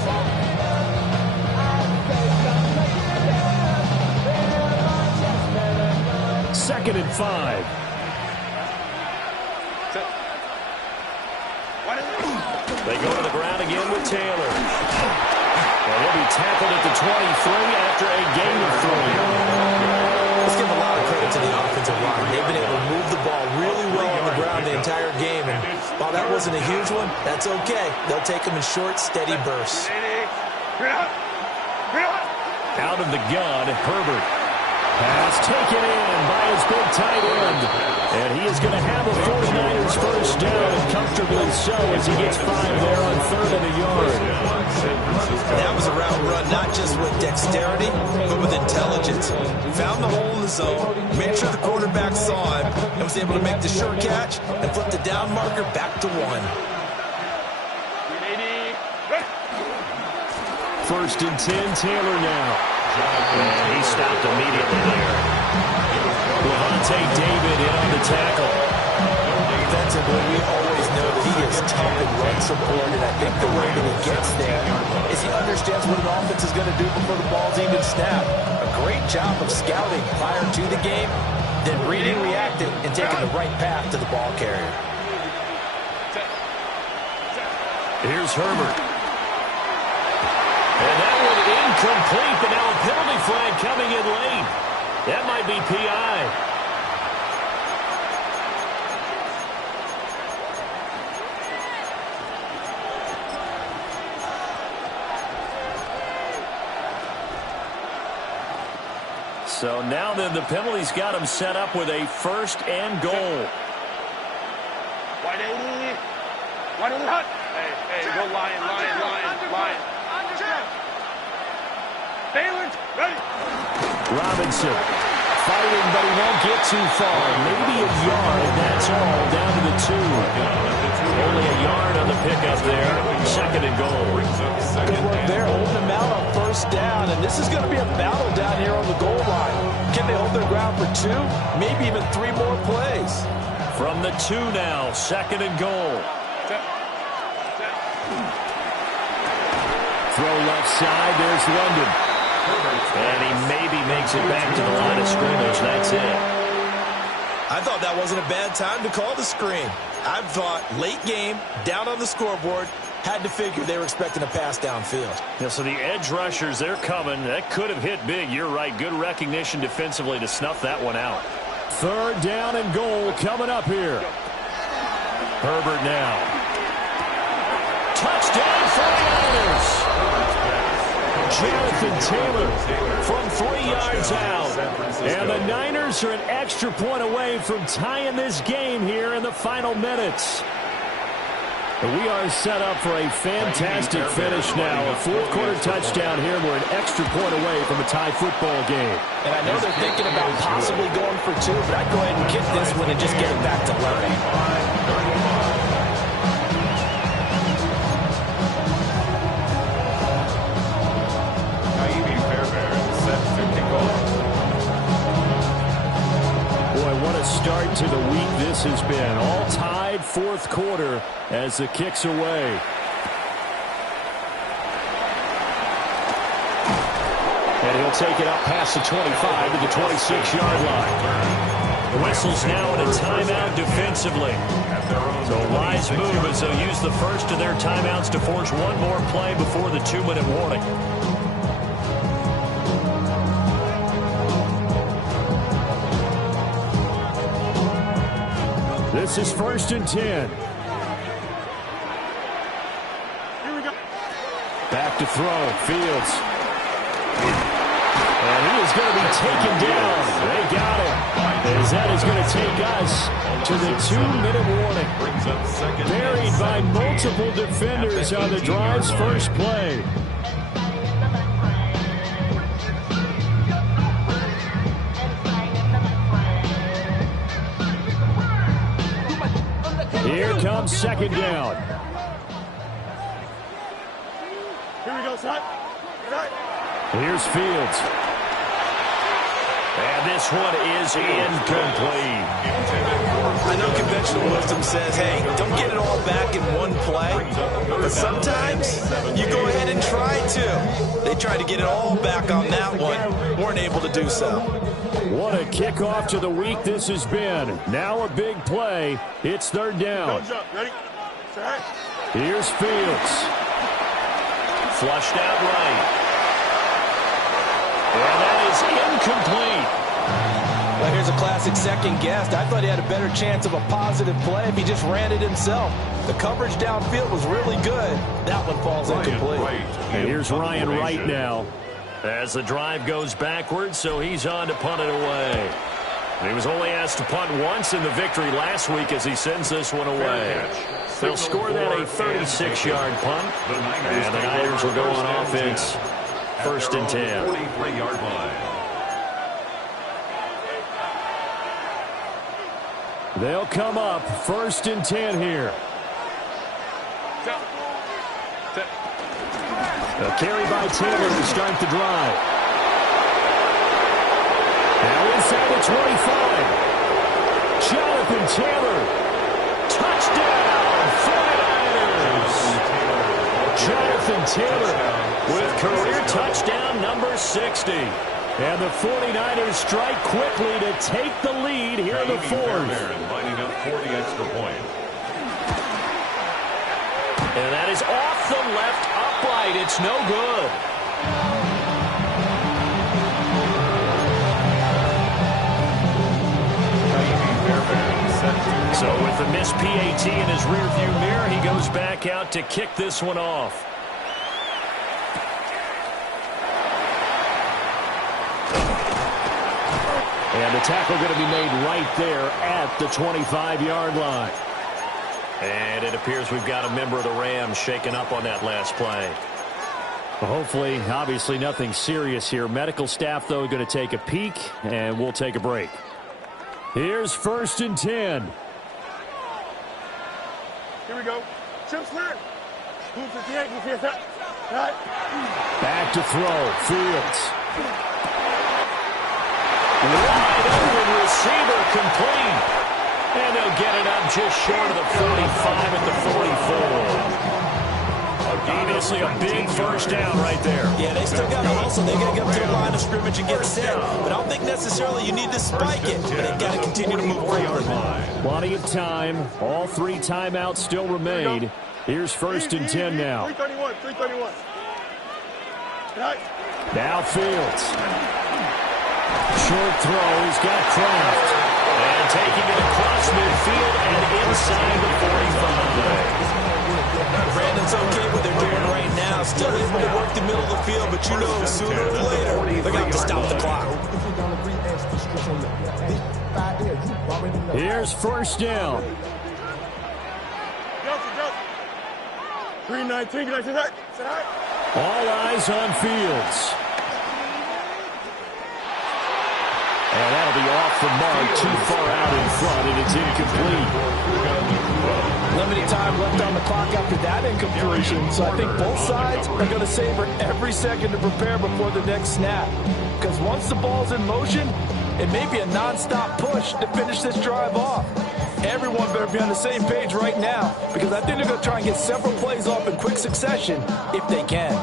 2nd and 5. They go to the ground again with Taylor. And he'll be tackled at the 23 after a gain of 3. Let's give a lot of credit to the offensive line. They've been able to move the ball really well on the ground the entire game. And while that wasn't a huge one, that's okay. They'll take them in short, steady bursts. Out of the gun, Herbert. Pass taken in by his big tight end. And he is going to have a 49ers first down, and comfortably so, as he gets 5 there on 3rd and a yard. That was a route run, not just with dexterity, but with intelligence. Found the hole in the zone, made sure the quarterback saw him, and was able to make the sure catch and flip the down marker back to 1. 1st and 10, Taylor now. And he stopped immediately there. Levante David in on the tackle. Defensively, we always know that he is tough and run support, and I think the way that he gets there is he understands what an offense is going to do before the ball's even snapped. A great job of scouting prior to the game, then reading, reacting, and taking the right path to the ball carrier. Here's Herbert. And that one incomplete, but now a penalty flag coming in late. That might be PI. So now then the penalty's got him set up with a 1st and goal. Wide 80 hut. Hey, go Lion. Baylor, ready. Robinson fighting, but he won't get too far. Maybe a yard, and that's all, down to the 2. Only a yard on the pickup there. 2nd and goal. Good work there, holding them out on 1st down, and this is going to be a battle down here on the goal line. Can they hold their ground for 2, maybe even 3 more plays? From the 2 now, 2nd and goal. Throw left side, there's London. And he maybe makes it back to the line of scrimmage. That's it. I thought that wasn't a bad time to call the screen. I thought late game, down on the scoreboard, had to figure they were expecting a pass downfield. Yeah, so the edge rushers, they're coming. That could have hit big. You're right. Good recognition defensively to snuff that one out. 3rd down and goal coming up here. Herbert now. Touchdown 49ers. Jonathan Taylor from 3 yards out. And the Niners are an extra point away from tying this game here in the final minutes. We are set up for a fantastic finish now. A fourth-quarter touchdown here. We're an extra point away from a tie football game. And I know they're thinking about possibly going for 2, but I'd go ahead and kick this one and just get it back to 11. Start to the week this has been. All tied fourth quarter as the kick's away. And he'll take it up past the 25 to the 26-yard line. The whistle's now in a timeout defensively. So a wise move as they'll use the first of their timeouts to force one more play before the 2-minute warning. This is 1st and 10. Here we go. Back to throw. Fields. And he is going to be taken down. They got him. As that is going to take us to the 2-minute warning. Buried by multiple defenders on the drive's first play. Here comes 2nd down. Here we go, son. Here's Fields. And this one is incomplete. I know conventional wisdom says, hey, don't get it all back in one play. But sometimes you go ahead and try to. They tried to get it all back on that one. Weren't able to do so. What a kickoff to the week this has been. Now a big play. It's 3rd down. Don't jump. Ready? Set. Here's Fields. Flushed out right. And that is incomplete. Well, here's a classic second guess. I thought he had a better chance of a positive play if he just ran it himself. The coverage downfield was really good. That one falls incomplete. And here's Ryan Wright now. As the drive goes backwards, so he's on to punt it away. He was only asked to punt once in the victory last week as he sends this one away. They'll score that a 36-yard punt. And the Niners will go on offense. 1st and 10. 43-yard line. They'll come up 1st and 10 here. A carry by Taylor to start the drive. Now inside the 25. Jonathan Taylor. Touchdown, 49ers. Jonathan Taylor with career touchdown number 60. And the 49ers strike quickly to take the lead here in the 4th. Lining up for the extra point. And that is off the left upright. It's no good. So with the missed PAT in his rearview mirror, he goes back out to kick this one off. And the tackle going to be made right there at the 25-yard line. And it appears we've got a member of the Rams shaken up on that last play. Well, hopefully, obviously nothing serious here. Medical staff, though, going to take a peek, and we'll take a break. Here's 1st and 10. Here we go. Chip slant. Move 58. Move 58. Right. Back to throw. Fields. Wide open receiver complete. And they'll get it up just short of the 45 at the 44. Obviously a big first down right there. Yeah, they still got to hustle. They got to get up to the line of scrimmage and get set. But I don't think necessarily you need to spike it. But they got to continue to move forward. Plenty of time. All 3 timeouts still remain. Here's 1st and 10 now. 331. 331. Right. Now Fields. Short throw. He's got Kraft. And taking it across midfield and inside the 45. Brandon, it's okay what they're doing right now. Still able to work the middle of the field, but you know sooner or later they're going to have to stop the clock. Here's first down. 319, can I say that? All eyes on Fields. And that'll be off the mark, too far out in front, and it's incomplete. Limited time left on the clock after that incompletion, so I think both sides are going to savor every second to prepare before the next snap. Because once the ball's in motion, it may be a non-stop push to finish this drive off. Everyone better be on the same page right now, because I think they're going to try and get several plays off in quick succession if they can.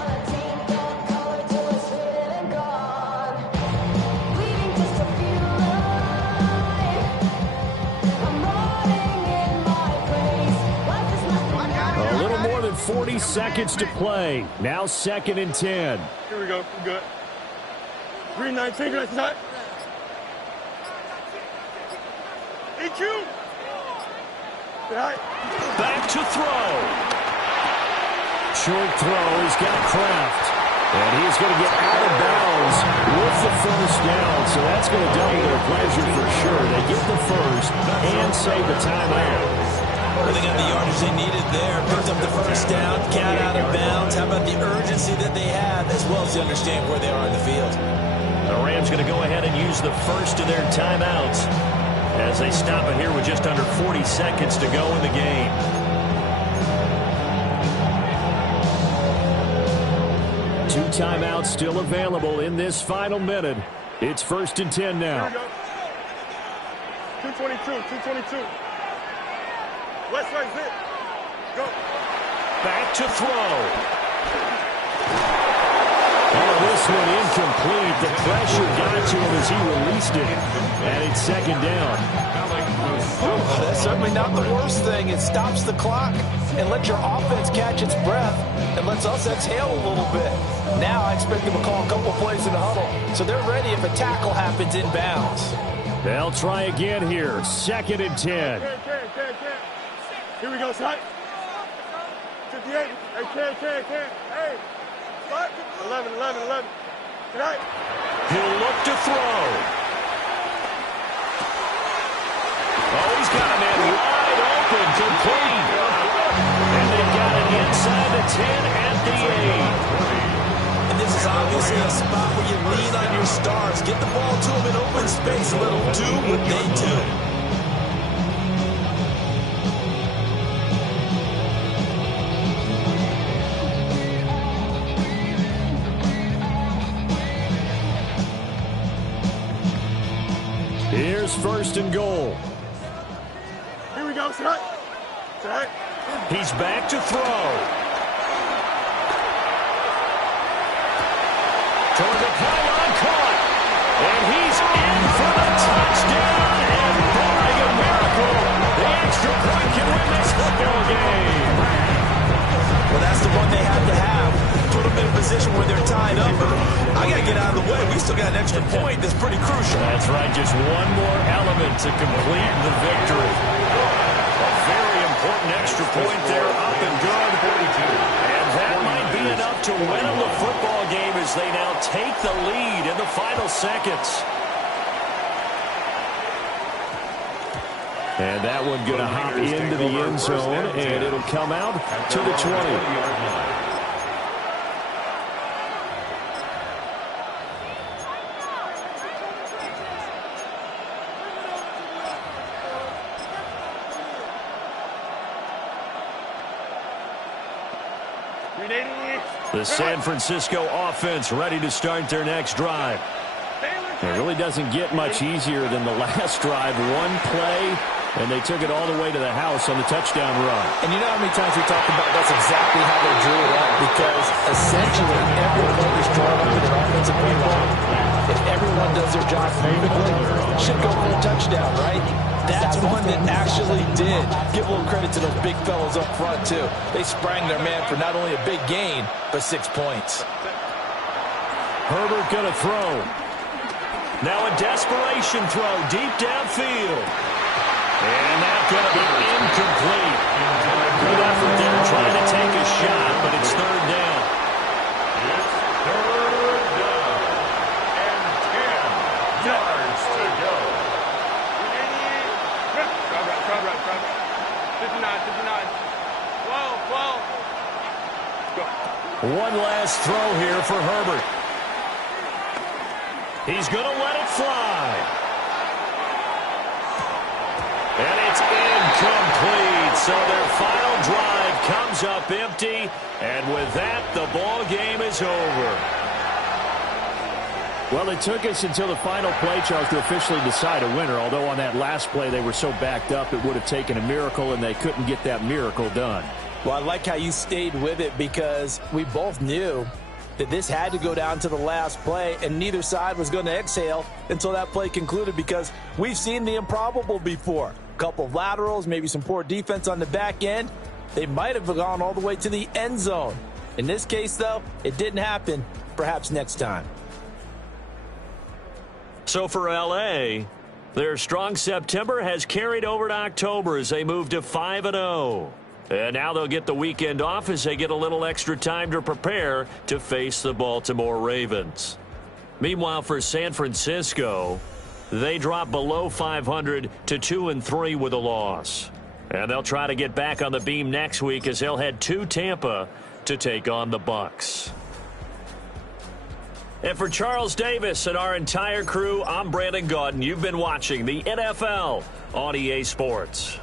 A little more than 40 seconds to play. Now 2nd and 10. Here we go. We're good. 319, can I say that? EQ! Back to throw. Short throw. He's got Kraft. And he's going to get out of bounds with the first down. So that's going to double their pleasure for sure. They get the first and save the timeout. Well, they got the yardage they needed there. Picked up the first down. Got out of bounds. How about the urgency that they have, as well as they understand where they are in the field? The Rams going to go ahead and use the first of their timeouts as they stop it here with just under 40 seconds to go in the game. Two timeouts still available in this final minute. It's 1st and 10 now. Here we go. 222. West side's it. Go. Back to throw. Oh, this one incomplete. The pressure got to him as he released it. And it's 2nd down. That's certainly not the worst thing. It stops the clock and lets your offense catch its breath and lets us exhale a little bit. Now I expect them to call a couple plays in the huddle, so they're ready if a tackle happens in bounds. They'll try again here. 2nd and 10. Here we go, son. 58. Hey, can. Hey. 11. Tonight. He'll look to throw. Oh, he's got a man wide open, complete. And they've got it inside the 10 at the 8. And this is obviously a spot where you lean on your stars. Get the ball to them in open space and let them do what they do. Here's 1st and goal. Here we go, son. He's back to throw. Toward the pylon, caught. And he's in for the touchdown. And barring a miracle, the extra point can win this football game. Well, that's the one they had to have. Put them in a position where they're tied up. I got to get out of the way. We still got an extra point that's pretty crucial. That's right. Just one more element to complete the victory. A very important extra point there, up and good. And that might be enough to win them the football game as they now take the lead in the final seconds. And that one going to hop into the end zone, and it'll come out to the 20. The San Francisco offense ready to start their next drive. It really doesn't get much easier than the last drive. One play, and they took it all the way to the house on the touchdown run. And you know how many times we talked about that's exactly how they drew it up, because essentially every play is drawn up in an offensive playbook. If everyone does their job perfectly, it should go for a touchdown, right? That's one that actually did. Give a little credit to those big fellows up front, too. They sprang their man for not only a big gain, but 6 points. Herbert going to throw. Now a desperation throw deep downfield. And that's going to be incomplete. Good effort there trying to take a shot, but it's third down. It's third down. And 10 yards to go. 59. 12. One last throw here for Herbert. He's going to let it fly. And it's incomplete. So their final drive comes up empty. And with that, the ball game is over. Well, it took us until the final play, Charles, to officially decide a winner. Although on that last play they were so backed up, it would have taken a miracle, and they couldn't get that miracle done. Well, I like how you stayed with it because we both knew that this had to go down to the last play, and neither side was going to exhale until that play concluded because we've seen the improbable before. A couple of laterals, maybe some poor defense on the back end. They might have gone all the way to the end zone. In this case, though, it didn't happen. Perhaps next time. So for L.A., their strong September has carried over to October as they move to 5-0. And now they'll get the weekend off as they get a little extra time to prepare to face the Baltimore Ravens. Meanwhile, for San Francisco, they drop below 500 to 2-3 with a loss. And they'll try to get back on the beam next week as they'll head to Tampa to take on the Bucs. And for Charles Davis and our entire crew, I'm Brandon Gaudin. You've been watching the NFL on EA Sports.